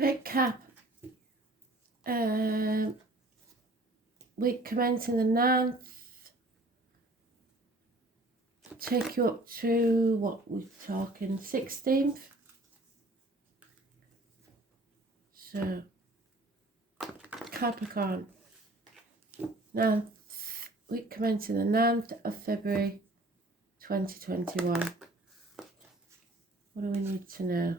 Right, Cap. Week commencing the 9th. Take you up to, what we're talking, 16th. So, Capricorn. 9th. Week commencing the 9th of February 2021. What do we need to know?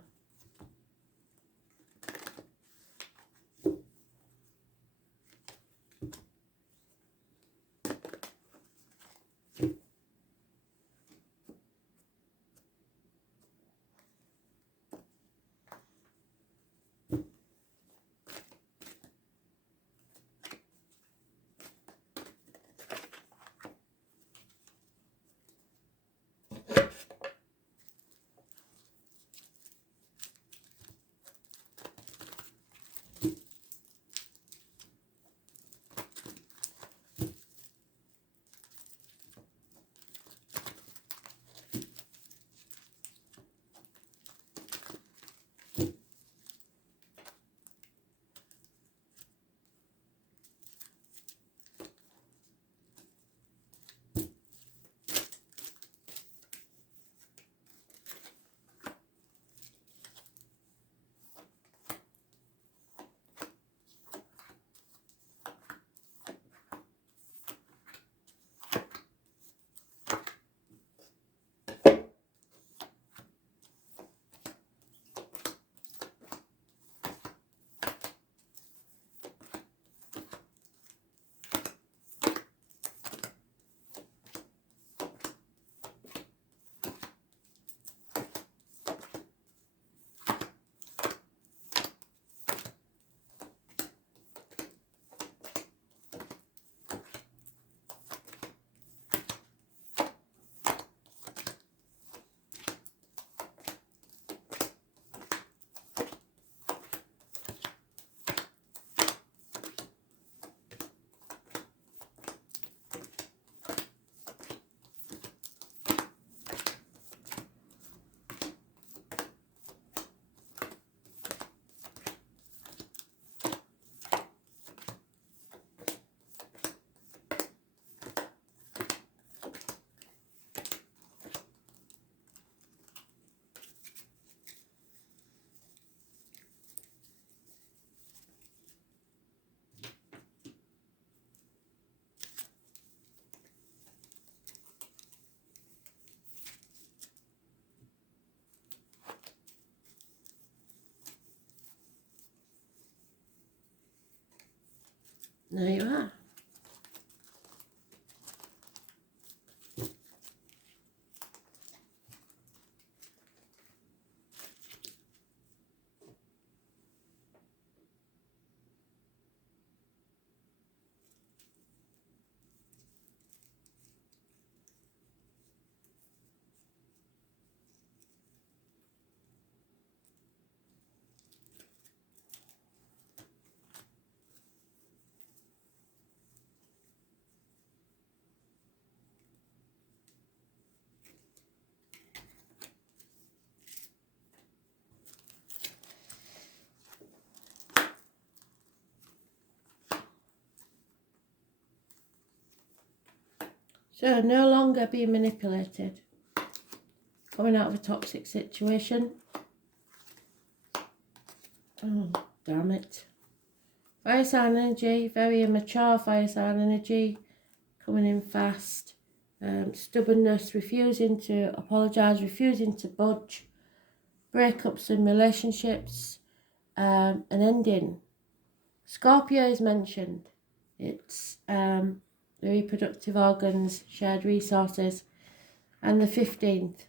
There you are. So, no longer being manipulated. Coming out of a toxic situation. Oh, damn it. Fire sign energy, very immature fire sign energy. Coming in fast. Stubbornness, refusing to apologise, refusing to budge. Breakups in relationships. An ending. Scorpio is mentioned. It's the reproductive organs, shared resources, and the 15th,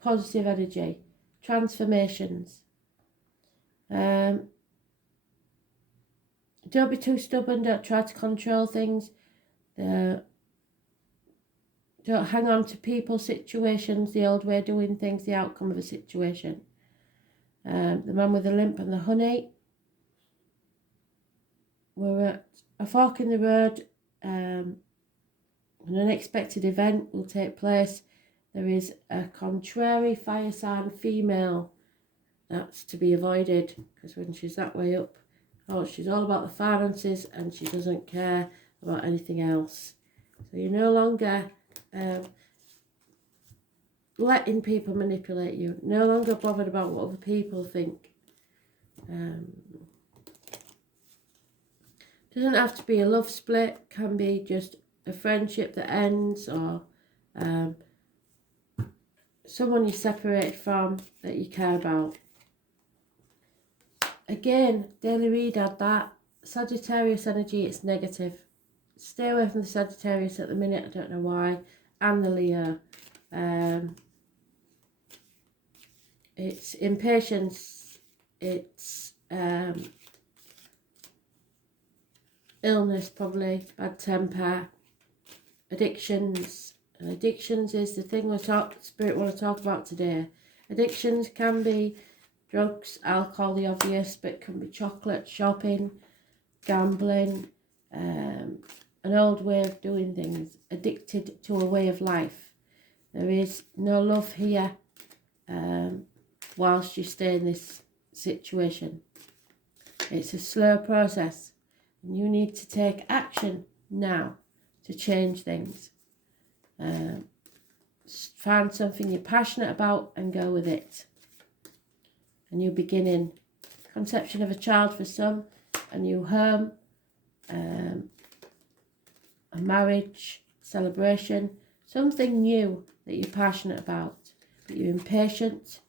positive energy, transformations. Don't be too stubborn, don't try to control things, don't hang on to people, situations, the old way of doing things, the outcome of a situation. The man with the limp and the honey. We're at a fork in the road. An unexpected event will take place. There is a contrary fire sign female that's to be avoided, because when she's that way up, oh, she's all about the finances and she doesn't care about anything else. So you're no longer letting people manipulate you, no longer bothered about what other people think. Doesn't have to be a love split, can be just a friendship that ends, or someone you separated from that you care about. Again, daily read had that. Sagittarius energy, it's negative. Stay away from the Sagittarius at the minute, I don't know why. And the Leo. It's impatience, it's illness probably, bad temper, addictions. And addictions is the thing Spirit want to talk about today. Addictions can be drugs, alcohol, the obvious, but it can be chocolate, shopping, gambling, an old way of doing things, addicted to a way of life. There is no love here whilst you stay in this situation. It's a slow process, and you need to take action now to change things. Find something you're passionate about and go with it. A new beginning, conception of a child for some, a new home, a marriage, celebration, something new that you're passionate about, but you're impatient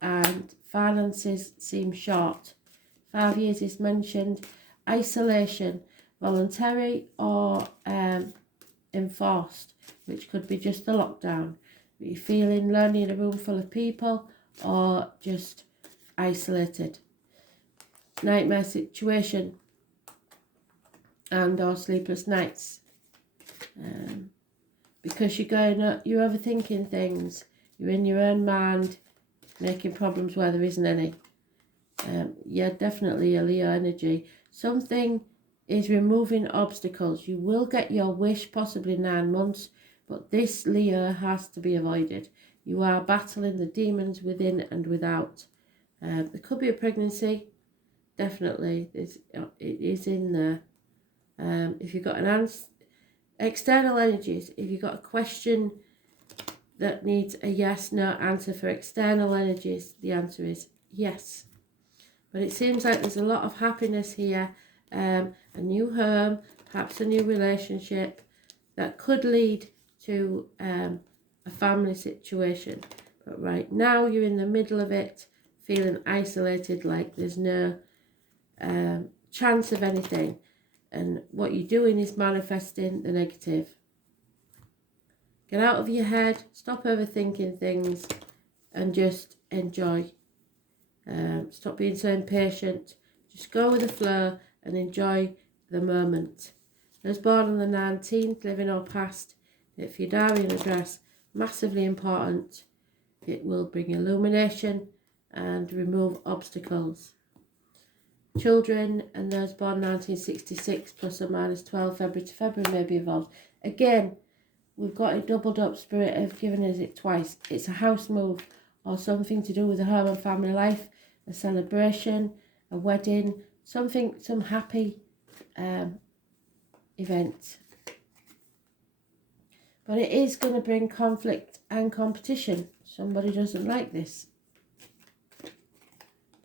and finances seem short. 5 years is mentioned. Isolation, voluntary or enforced, which could be just the lockdown. You're feeling lonely in a room full of people or just isolated. Nightmare situation and or sleepless nights. Because you're overthinking things. You're in your own mind, making problems where there isn't any. Yeah, definitely a Leo energy. Something is removing obstacles. You will get your wish, possibly 9 months, but this Leo has to be avoided. You are battling the demons within and without. There could be a pregnancy, definitely. It is in there. If you've got an answer, external energies, if you've got a question that needs a yes, no answer for external energies, the answer is yes. But it seems like there's a lot of happiness here, a new home, perhaps a new relationship that could lead to a family situation. But right now you're in the middle of it, feeling isolated, like there's no chance of anything. And what you're doing is manifesting the negative. Get out of your head, stop overthinking things and just enjoy. Stop being so impatient. Just go with the flow and enjoy the moment. Those born on the 19th, living or past, if your diary and address, massively important. It will bring illumination and remove obstacles. Children and those born 1966 plus or minus 12 February to February may be involved. Again, we've got a doubled up spirit of giving us it twice. It's a house move or something to do with a home and family life, a celebration, a wedding, some happy event. But it is going to bring conflict and competition. Somebody doesn't like this.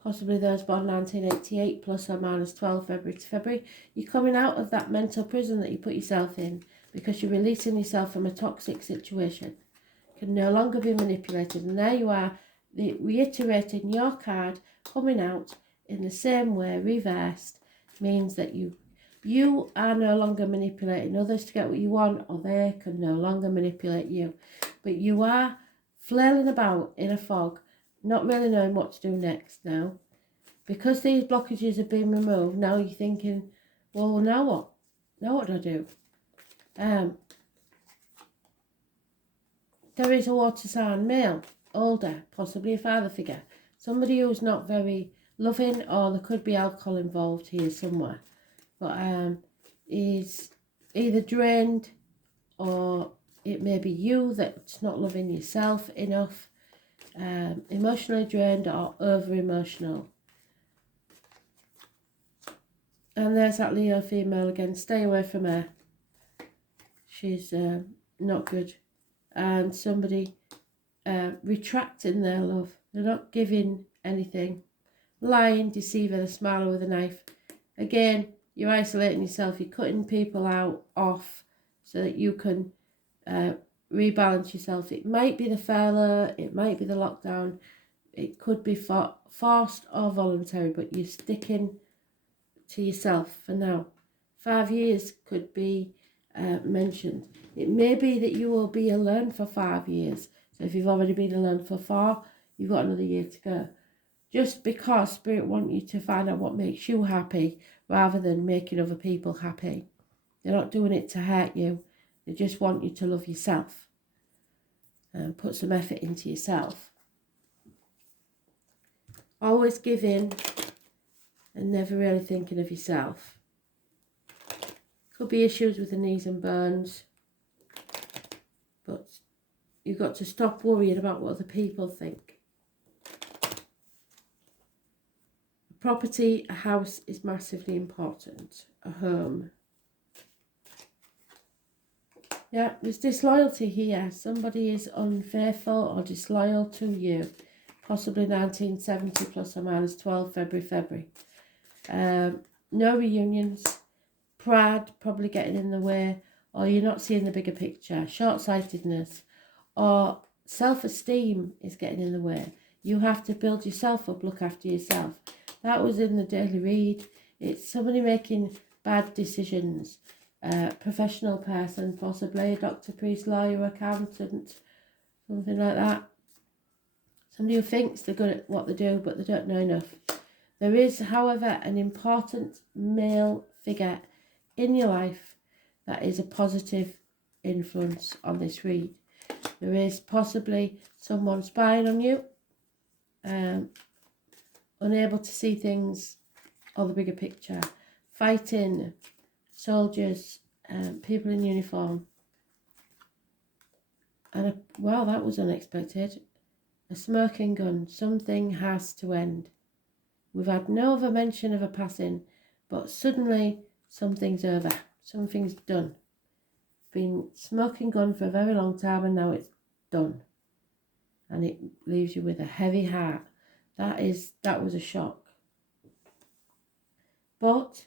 Possibly those born 1988 plus or minus 12 February to February. You're coming out of that mental prison that you put yourself in because you're releasing yourself from a toxic situation. You can no longer be manipulated. And there you are, reiterating your card, coming out in the same way, reversed, means that you are no longer manipulating others to get what you want, or they can no longer manipulate you. But you are flailing about in a fog, not really knowing what to do next now. Because these blockages have been removed, now you're thinking, well, now what? Now what do I do? There is a water sign male, older, possibly a father figure. Somebody who's not very loving, or there could be alcohol involved here somewhere. But is either drained, or it may be you that's not loving yourself enough. emotionally drained or over-emotional. And there's that Leo female again. Stay away from her. She's not good. And somebody retracting their love. They're not giving anything. Lying, deceiver, the smiler with a knife. Again, you're isolating yourself. You're cutting people out off so that you can rebalance yourself. It might be the furlough. It might be the lockdown. It could be forced or voluntary, but you're sticking to yourself for now. 5 years could be mentioned. It may be that you will be alone for 5 years. So if you've already been alone for 4, you've got another year to go. Just because Spirit want you to find out what makes you happy rather than making other people happy. They're not doing it to hurt you. They just want you to love yourself and put some effort into yourself. Always giving and never really thinking of yourself. Could be issues with the knees and bones, but you've got to stop worrying about what other people think. A property, a house is massively important. A home. Yeah, there's disloyalty here. Somebody is unfaithful or disloyal to you. Possibly 1970 plus or minus 12 February. No reunions. Pride probably getting in the way, or you're not seeing the bigger picture. Short-sightedness or self-esteem is getting in the way. You have to build yourself up, look after yourself. That was in the daily read. It's somebody making bad decisions. Professional person, possibly a doctor, priest, lawyer, accountant, something like that. Somebody who thinks they're good at what they do, but they don't know enough. There is, however, an important male figure in your life that is a positive influence on this read. There is possibly someone spying on you, unable to see things or the bigger picture. Fighting, soldiers, people in uniform. And wow, that was unexpected. A smoking gun. Something has to end. We've had no other mention of a passing, but suddenly something's over. Something's done. Been smoking gun for a very long time and now it's done. And it leaves you with a heavy heart. That was a shock. But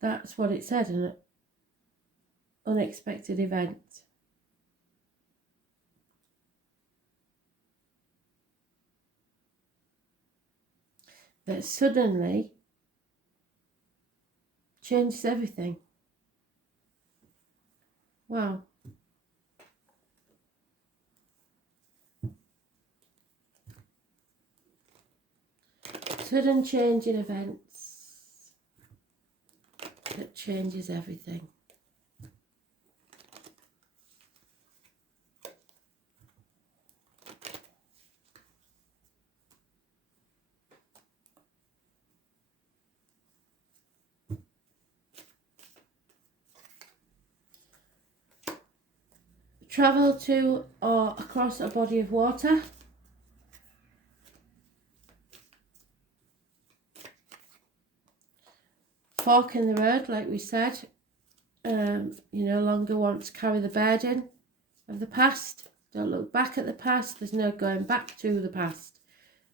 that's what it said, an unexpected event. That suddenly changes everything. Wow. Sudden change in events that changes everything. Travel to or across a body of water. Fork in the road, like we said. You no longer want to carry the burden of the past. Don't look back at the past. There's no going back to the past.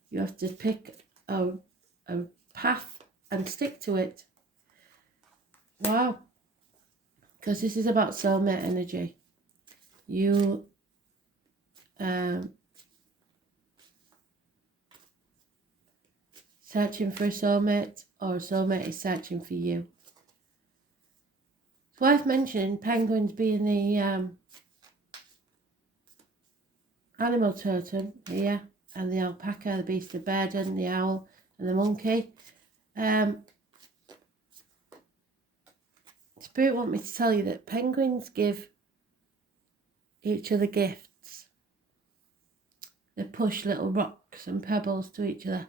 You have to pick a path and stick to it. Wow. Because this is about soulmate energy. You searching for a soulmate, or a soulmate is searching for you. It's worth mentioning penguins being the animal totem here, and the alpaca, the beast of burden, the owl and the monkey. Spirit want me to tell you that penguins give each other gifts. They push little rocks and pebbles to each other.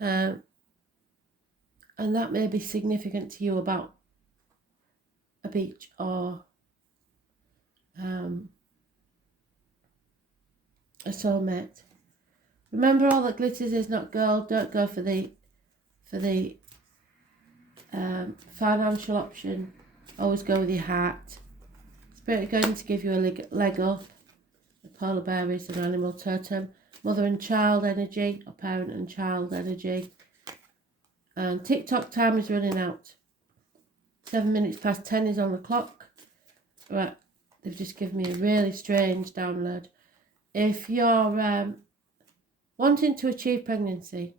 And that may be significant to you about a beach or a soulmate. Remember, all that glitters is not gold. Don't go for the financial option. Always go with your heart. Spirit are going to give you a leg up. The polar bear is an animal totem. Mother and child energy, or parent and child energy. And TikTok time is running out. 7 minutes past 10 is on the clock. Right, they've just given me a really strange download. If you're wanting to achieve pregnancy,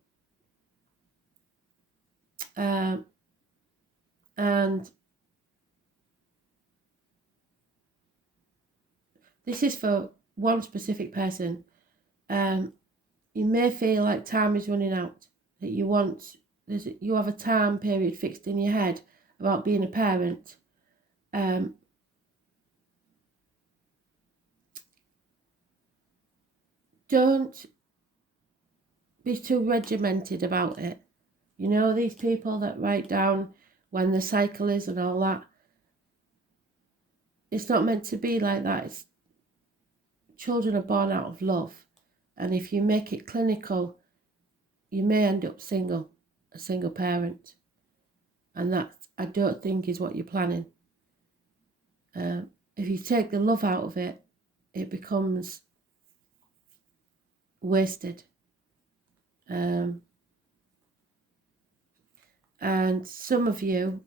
and this is for one specific person, you may feel like time is running out, that you have a time period fixed in your head about being a parent. Don't be too regimented about it. You know, these people that write down when the cycle is and all that. It's not meant to be like that. Children are born out of love. And if you make it clinical, you may end up single, a single parent. And that, I don't think, is what you're planning. If you take the love out of it, it becomes wasted. And some of you,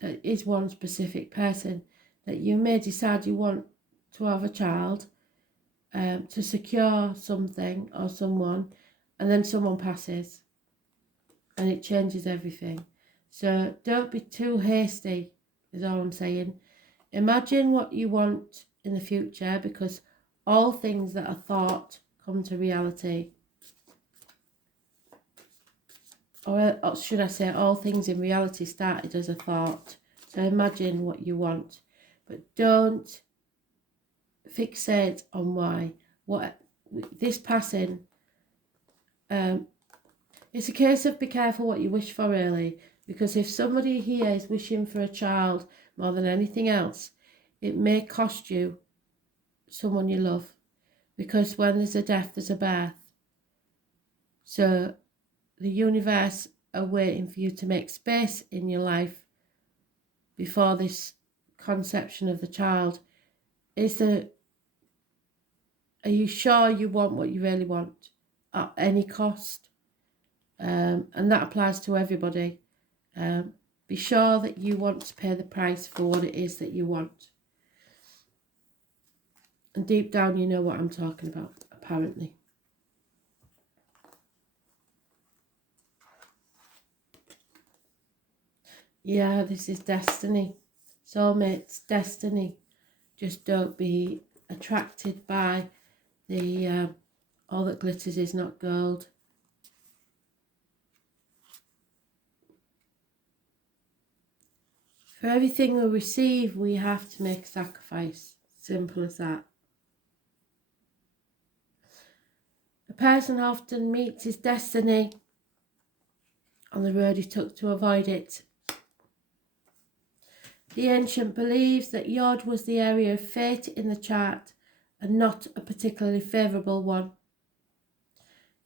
that is one specific person, that you may decide you want to have a child, to secure something or someone, and then someone passes and it changes everything. So don't be too hasty, is all I'm saying. Imagine what you want in the future, because all things that are thought come to reality. Or should I say, all things in reality started as a thought. So imagine what you want, but don't fixate on why. What this passing, it's a case of be careful what you wish for, really, because if somebody here is wishing for a child more than anything else, it may cost you someone you love, because when there's a death, there's a birth. So the universe are waiting for you to make space in your life before this conception of the child. Are you sure you want what you really want at any cost? And that applies to everybody. Be sure that you want to pay the price for what it is that you want. And deep down, you know what I'm talking about, apparently. Yeah, this is destiny. Soulmates, destiny. Just don't be attracted by the all that glitters is not gold. For everything we receive, we have to make a sacrifice. Simple as that. A person often meets his destiny on the road he took to avoid it. The ancient believes that Yod was the area of fate in the chart and not a particularly favourable one.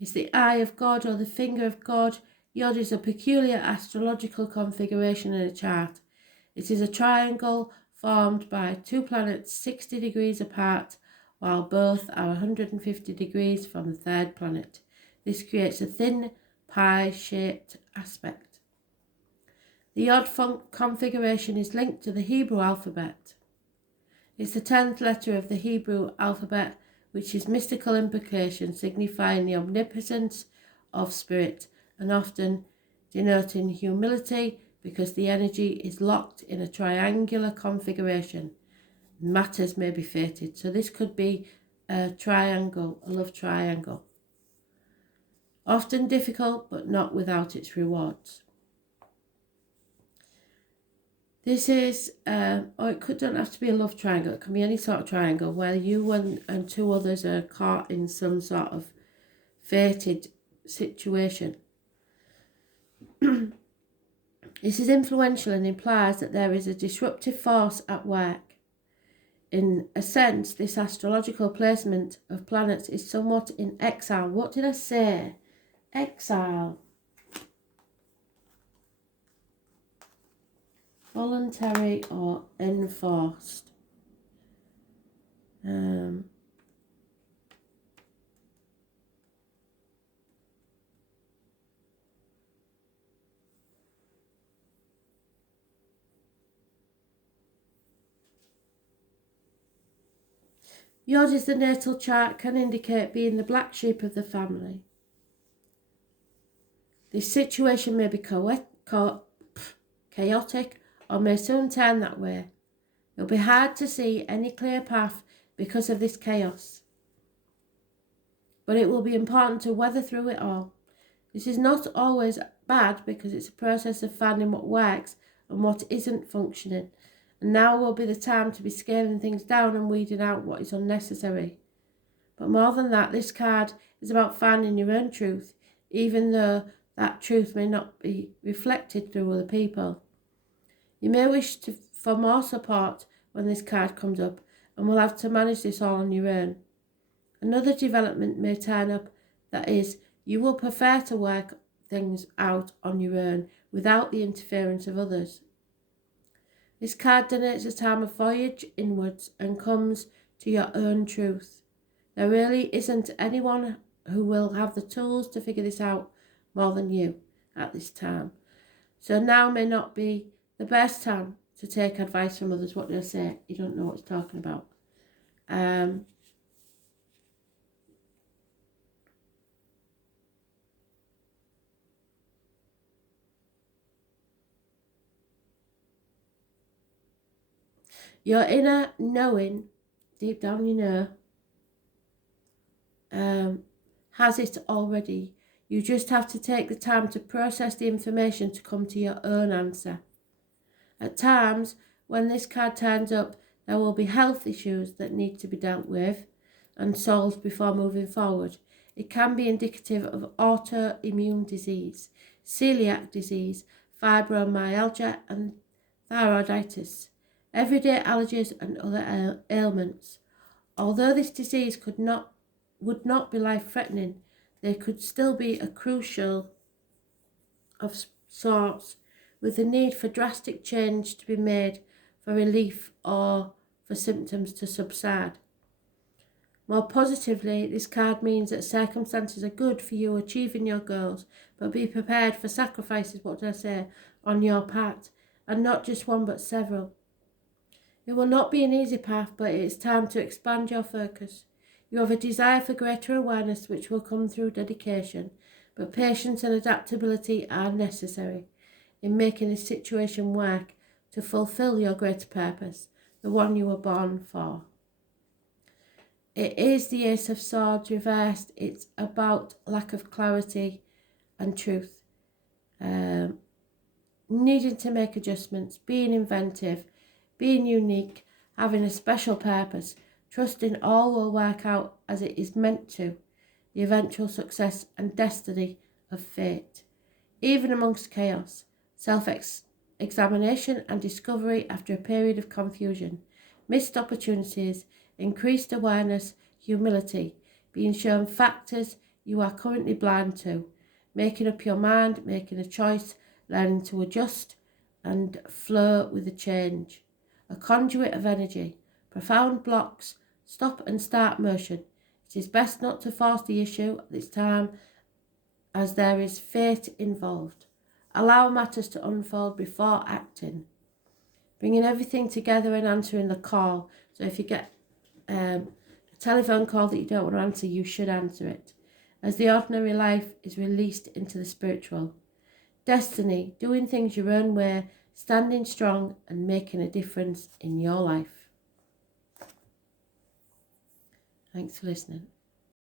It's the eye of God or the finger of God. Yod is a peculiar astrological configuration in a chart. It is a triangle formed by two planets 60 degrees apart, while both are 150 degrees from the third planet. This creates a thin pie-shaped aspect. The Yod configuration is linked to the Hebrew alphabet. It's the 10th letter of the Hebrew alphabet, which is mystical implication signifying the omnipotence of spirit and often denoting humility, because the energy is locked in a triangular configuration. Matters may be fated. So this could be a triangle, a love triangle. Often difficult, but not without its rewards. This is, don't have to be a love triangle. It can be any sort of triangle where you and two others are caught in some sort of fated situation. This is influential and implies that there is a disruptive force at work. in a sense, this astrological placement of planets is somewhat in exile. What did I say? Exile. Voluntary or enforced. Yours is the natal chart, can indicate being the black sheep of the family. This situation may be chaotic or may soon turn that way. It'll be hard to see any clear path because of this chaos. But it will be important to weather through it all. This is not always bad because it's a process of finding what works and what isn't functioning. And now will be the time to be scaling things down and weeding out what is unnecessary. But more than that, this card is about finding your own truth, even though that truth may not be reflected through other people. You may wish for more support when this card comes up, and will have to manage this all on your own. Another development may turn up, that is, you will prefer to work things out on your own without the interference of others. This card denotes a time of voyage inwards and comes to your own truth. There really isn't anyone who will have the tools to figure this out more than you at this time. So now may not be the best time to take advice from others. What do I say? You don't know what it's talking about. Your inner knowing, deep down you know, has it already. You just have to take the time to process the information to come to your own answer. At times, when this card turns up, there will be health issues that need to be dealt with and solved before moving forward. It can be indicative of autoimmune disease, celiac disease, fibromyalgia and thyroiditis, everyday allergies and other ailments. Although this disease would not be life-threatening, they could still be a crucial of sorts, with the need for drastic change to be made for relief or for symptoms to subside. More positively, this card means that circumstances are good for you achieving your goals, but be prepared for sacrifices, what did I say, on your part, and not just one but several. It will not be an easy path, but it is time to expand your focus. You have a desire for greater awareness which will come through dedication, but patience and adaptability are necessary in making this situation work to fulfill your greater purpose, the one you were born for. It is the Ace of Swords reversed. It's about lack of clarity and truth. Needing to make adjustments, being inventive, being unique, having a special purpose, trusting all will work out as it is meant to, the eventual success and destiny of fate. Even amongst chaos, self-examination and discovery after a period of confusion, missed opportunities, increased awareness, humility, being shown factors you are currently blind to, making up your mind, making a choice, learning to adjust and flow with the change. A conduit of energy, profound blocks, stop and start motion. It is best not to force the issue at this time as there is fate involved. Allow matters to unfold before acting. Bringing everything together and answering the call. So if you get a telephone call that you don't want to answer, you should answer it, as the ordinary life is released into the spiritual. Destiny, doing things your own way, standing strong and making a difference in your life. Thanks for listening.